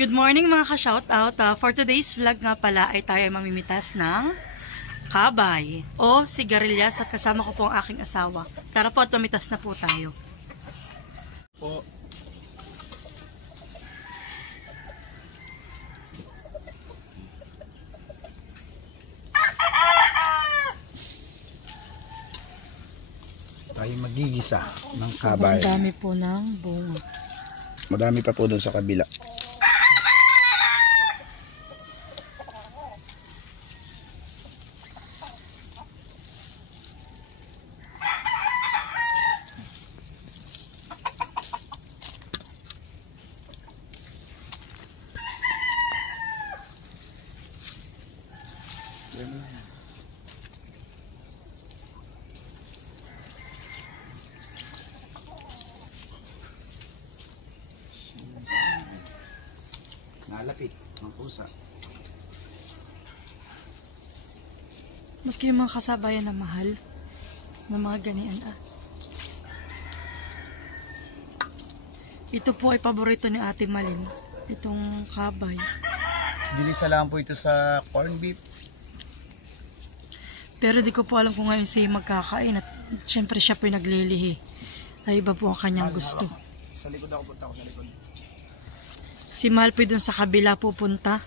Good morning mga ka-shoutout. For today's vlog nga pala ay tayo mamimitas ng kabay o sigarilyas at kasama ko po ang aking asawa. Tara po, tumitas na po tayo. Po. Tayo magigisa ng kabay. Sobrang dami po ng bunga. Madami pa po doon sa kabila. Nalapit ng pusa. Maski yung mga kasabayan na mahal ng mga ganian Ito po ay paborito ni Ate Malin. Itong kabay. Dilisa lang po ito sa corn beef. Pero di ko po alam kung ngayon siya magkakain at syempre siya po yung naglilihi. Ay iba po ang kanyang gusto. Sa likod ako, punta ako sa likod. Si Malpoy dun sa kabila pupunta.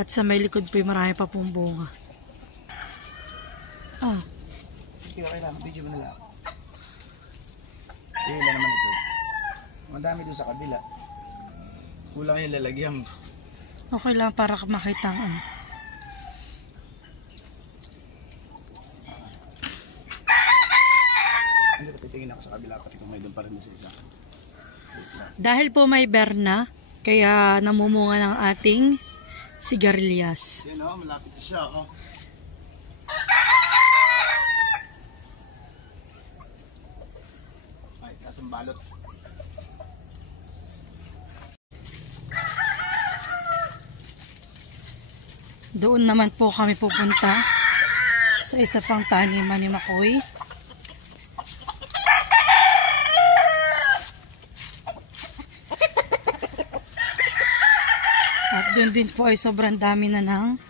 At sa may likod po marami pa pong bunga. Sige, okay lang. Video mo na lang. Hila naman ito. Madami doon sa kabila. Kulang yung lalagyan. Okay lang para makita ang ano. Hindi ko titingin ako sa kabila pati kung may doon pa rin sa isa. Dahil po may berna, kaya namumunga ng ating sigarilyas. Yan o, malapit na siya. Oh. Ay, kasang balot. Doon naman po kami pupunta sa isa pang taniman ni Makoy. At doon din po ay sobrang dami na ng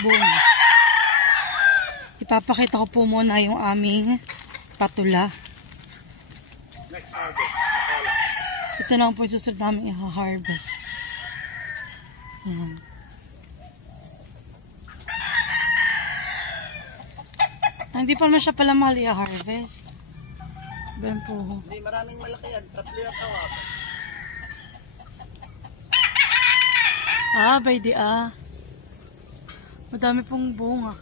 bunga. Ipapakita ko po muna yung aming patula. Ito na po yung susunod namin i-harvest. Ayan. Hindi pa naman siya pala mahal i-harvest. Ben po. Hindi, maraming malaki yan. Tatlo na tawag. Bay di Madami pong bunga.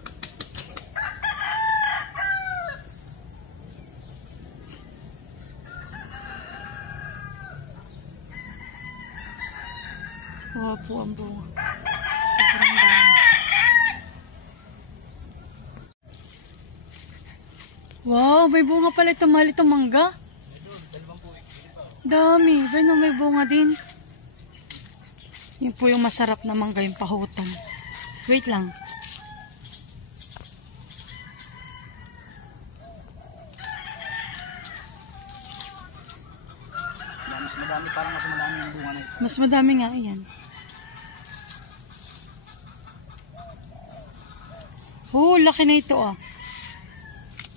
Po ang bunga. Sobrang dami. Wow, may bunga pala itong mahal itong mangga. Dami. May bunga din. Yun po yung masarap na mangga, yung pahutan. Wait lang. Mas madami, parang mas madami yung bunga na ito. Mas madami nga yan. Laki na ito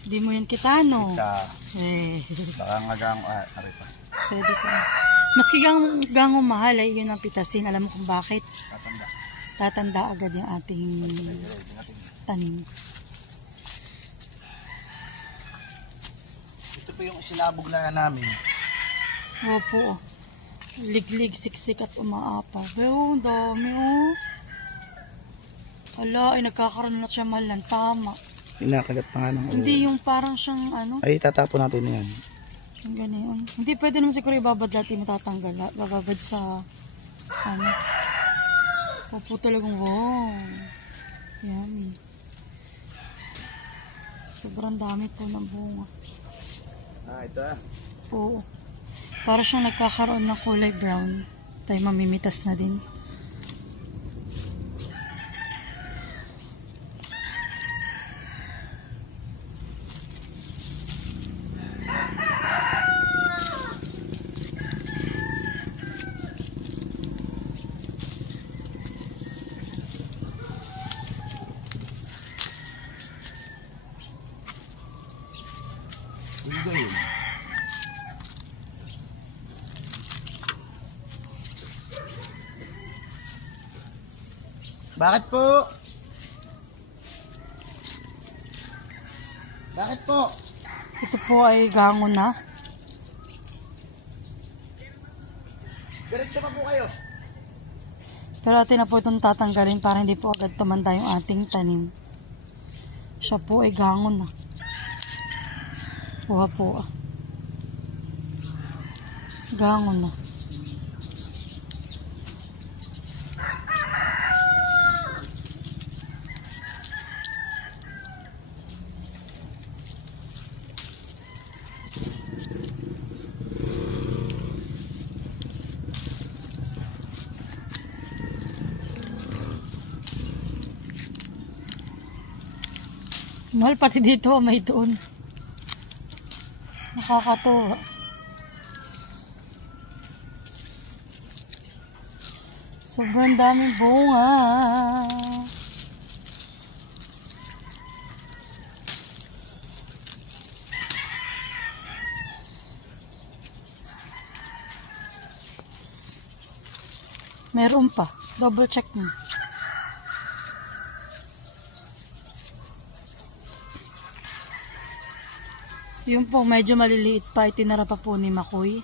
Hindi mo yan kita, no? Baka nga gang, aray pa. Pwede pa. Maski gangong mahal ay yun ang pitasin. Alam mo kung bakit? Tatanda. Tatanda agad yung ating tanim. Ito po yung sinabog na namin. Opo. Liglig, siksik at umaapaw. Pero dami Ala, ay nagkakaroon na siya malan. Tama. Inakagat pa nga ng Hindi yung parang siyang Ay, tatapon natin na yan. Yung ganyan. Hindi pwede naman siguro ibabad lahat yung matatanggal. Bababad sa Opo talagang wow. Yummy. Sobrang dami po ng bunga. Ito Oo. Para siyang nagkakaroon ng kulay brown. Tayo mamimitas na din. yun. Bakit po? Bakit po? Ito po ay gangon na. Diretso pa po kayo. Pero atin na po itong tatanggalin para hindi po agad tumanda yung ating tanim. Siya po ay gangon na. Kuha po. Gangon na. Mahal pati dito, may doon. Nakakatuwa. Sobrang daming bunga. Meron pa. Double check mo. Yung po, medyo maliliit pa, itinara pa po ni Makoy.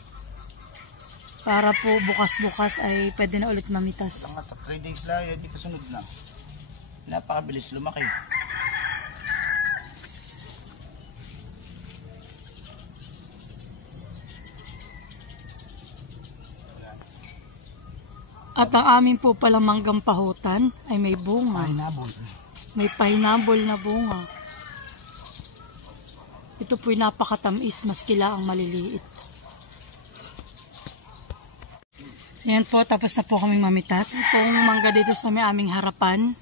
Para po bukas-bukas ay pwede na ulit mamitas. Mga 3 days lang, hindi kasunod na. Napakabilis lumaki. At ang amin po palang manggang pahutan ay may bunga. Pineapple. May pineapple na bunga. Ito po'y napakatamis, maskila ang maliliit. Ayan po, tapos na po kaming mamitas. Itong mangga dito sa may aming harapan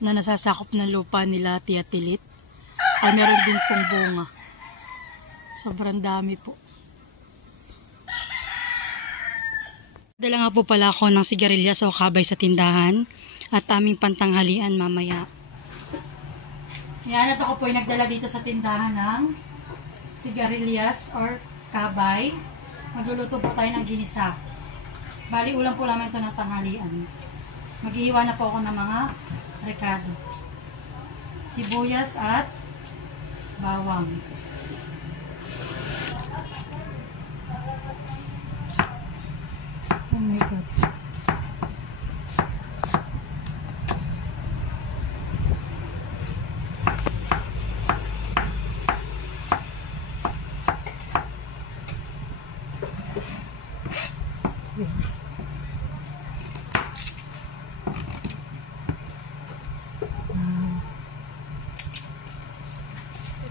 na nasasakop ng lupa nila Tia Tilit ay meron din pong bunga. Sobrang dami po. Dala nga po pala ako ng sigarilyas o kabay sa tindahan at aming pantanghalian mamaya. Yan, at ako po ay nagdala dito sa tindahan ng sigarilyas or kabay. Magluluto po tayo ng ginisa. Bali, ulam po namin ito ng tanghalian. Maghihiwa na po ako ng mga rekado. Sibuyas at bawang. Oh my God.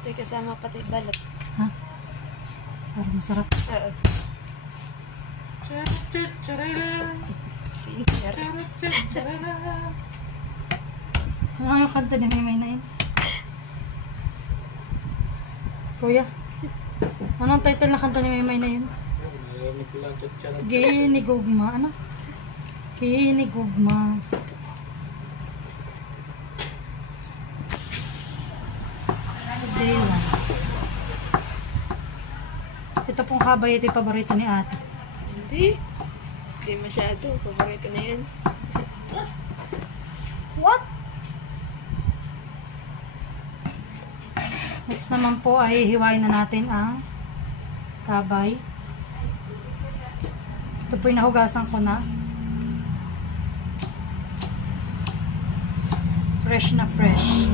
Ito kasama pati balot. Ha? Parang masarap. Oo. Singer. Ano yung kanta ni Maymay na yun? Kuya, anong title na kanta ni Maymay na yun? Ginigugma. Ano? Ginigugma. Ito pong kabay, ito yung paborito ni ate. Hindi. Hindi masyado. Paborito na yan. What? Next naman po ay hiwain na natin ang kabay. Ito po yung nahugasan ko na. Fresh na fresh.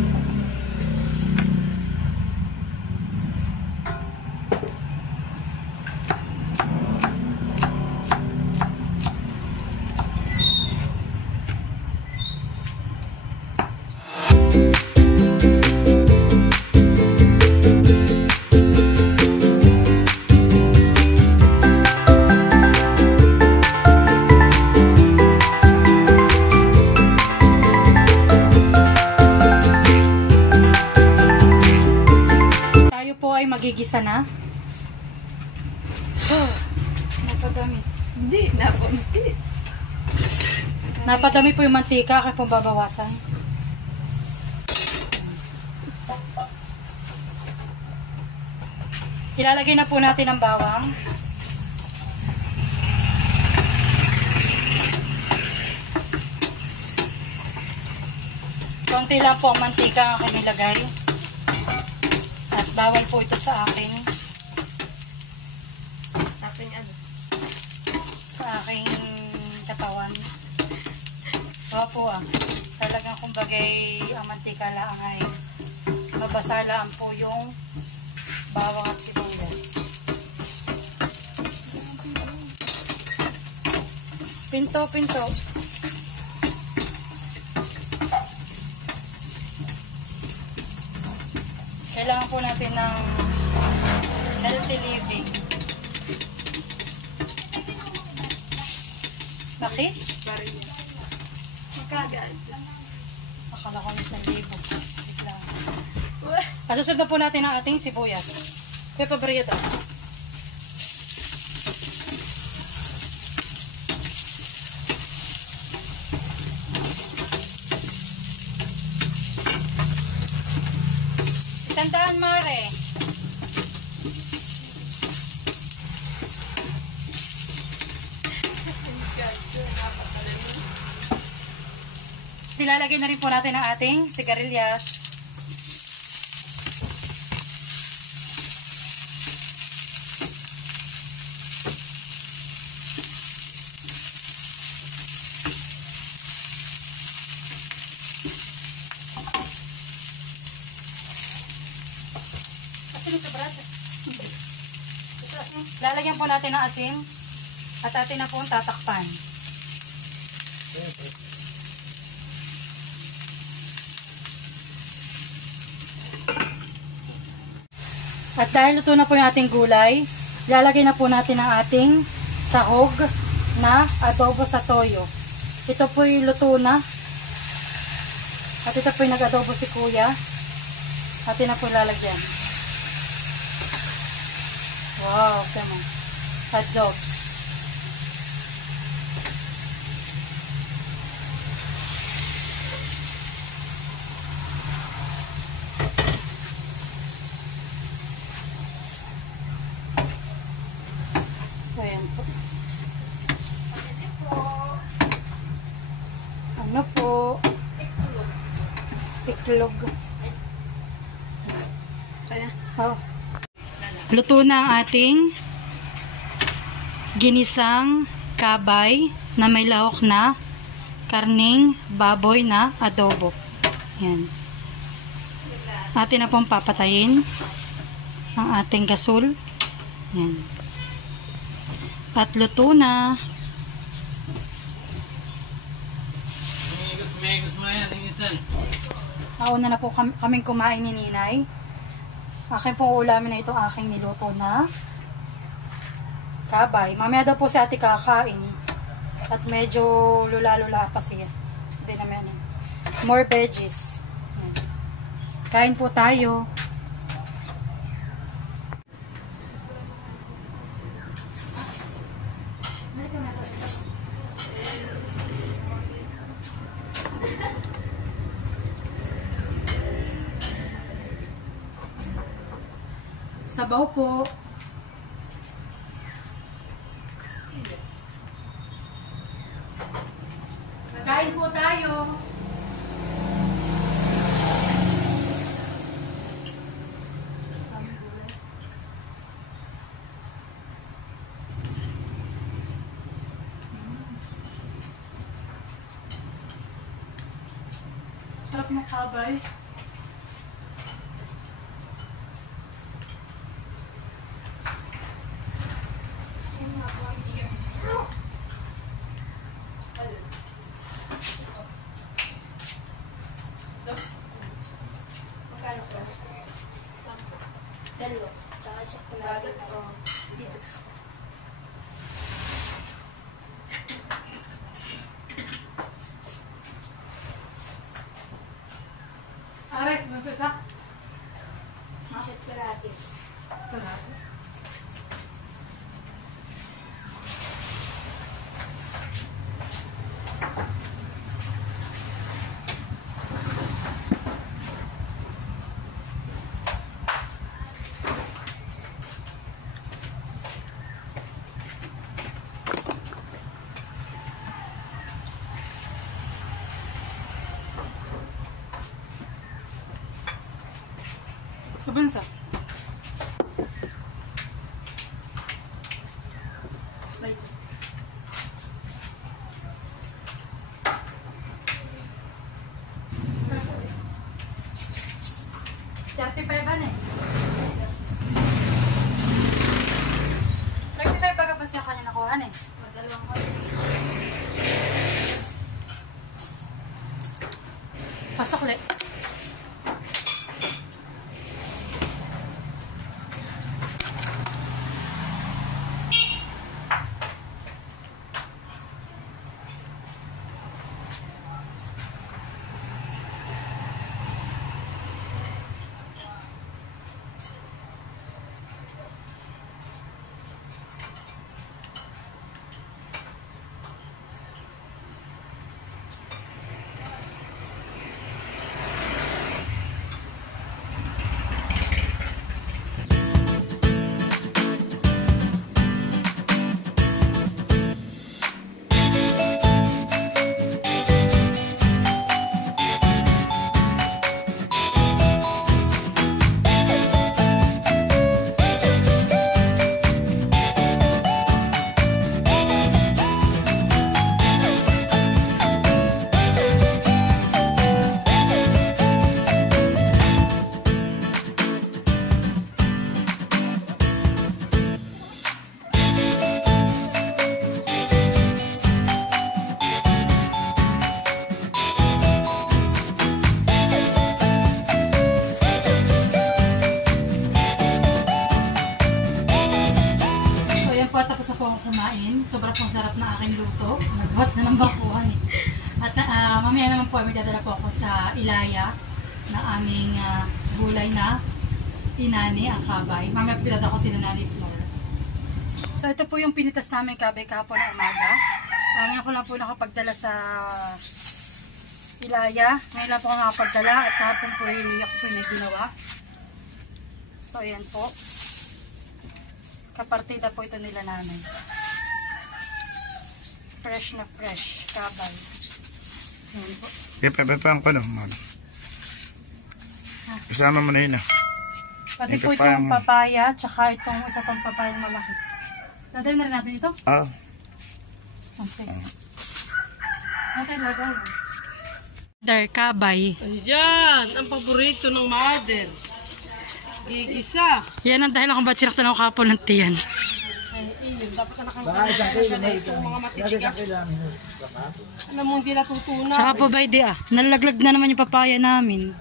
Magigisa na. Napadami. Hindi. Napampi. Napadami po yung mantika kaya po babawasan. Ilalagay na po natin ang bawang. Konti lang po ang mantika ang aking nilagay. At bawal po ito sa akin. Taping ano? Sa aking katawan. Oo po talagang kumbagay ang mantika lang ay mabasa lang po yung bawang at sibuyas. Pinto. Kailangan po natin ng healthy living. Bakit? Bariya. Magkagad. Akala ko ng 1,000. Bigla. Pasusunod na po natin ang ating sibuyas. Kuya, pabriyo daw. Tandaan, Mare. Ilalagay na rin po natin ang ating sigarilyas. Lalagyan po natin ng asin at atin na po tatakpan. At dahil luto na po yung ating gulay, lalagay na po natin ang ating sahog na adobo sa toyo. Ito po yung luto na. At ito po yung nag-adobo si Kuya. Atin na po lalagyan. Wow, tama. Adobs. So, ayan po. Ano po? Iklog. Kaya? Oh. Luto na ang ating ginisang kabay na may lahok na karning baboy na adobo. Yan. Atin na pong papatayin ang ating gasol. Yan. At luto na. Nauna na po kaming kumain ni Ninay. Akin pong ulamin na itong aking niluto na kabay. Mamaya daw po si ate kakain. At medyo lula-lula pa siya. Hindi naman ano. More veggies. Yan. Kain po tayo. Sabaw po. Kain po tayo. Sarap ng kabay. Kabansa. Wait. $35 $35 baga pa siya kanya nakuha eh. Dalawang ko. Pasok ulit. Tapos ako kumain. Sobrang pong sarap na aking luto. Nagbuhat na ng bakuhan eh. At mamaya naman po, may dadala po ako sa Ilaya na aming gulay na inani, ang kabay. Mamaya pinadala ko sila Nanay Flor. So ito po yung pinitas namin kabay kahapon na umaga. Ngayon ko lang po nakapagdala sa Ilaya. Ngayon lang po ako nakapagdala at kahapon po ako po yung ginawa. So ayan po. Kapartida po ito nila nanay. Fresh na fresh. Kabay. Ayan po. Pepang ko no, Mami. Kasama mo na yun ah. Pati po itong papaya, tsaka itong isa pang papayang malaki. Dadalhin na rin natin ito? Oo. Sige. Natin lagay. Dar, kabay. Ayan, ang paborito ng mother. Gigisa. Yan ang dahilan kung ba't sinaktan ako kapon ng tiyan. Ay, iyon. Dapat ka Baka isang kilo na ito. mga matichigas. Alam mo, hindi natutunan. Tsaka po ba, nalaglag na naman yung papaya namin.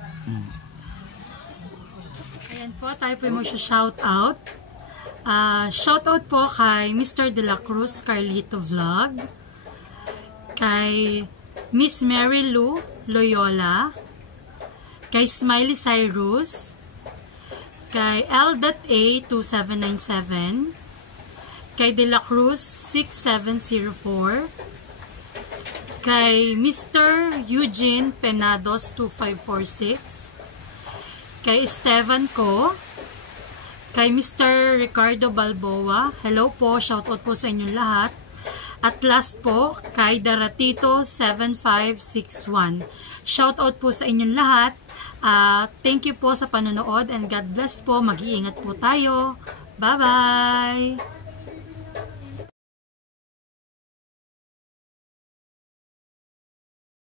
Ayan po, tayo po yung mag-shoutout. Shoutout po kay Mr. De La Cruz Carlito Vlog, kay Miss Mary Lou Loyola, kay Smiley Cyrus, kay L.A2797, kay De La Cruz 6704, kay Mr. Eugene Penados 2546, kay Esteban Co, kay Mr. Ricardo Balboa, hello po, shoutout po sa inyong lahat. At last po, kay Daratito 7561. Shoutout po sa inyong lahat. Thank you po sa panonood and God bless po. Mag-iingat po tayo. Bye-bye!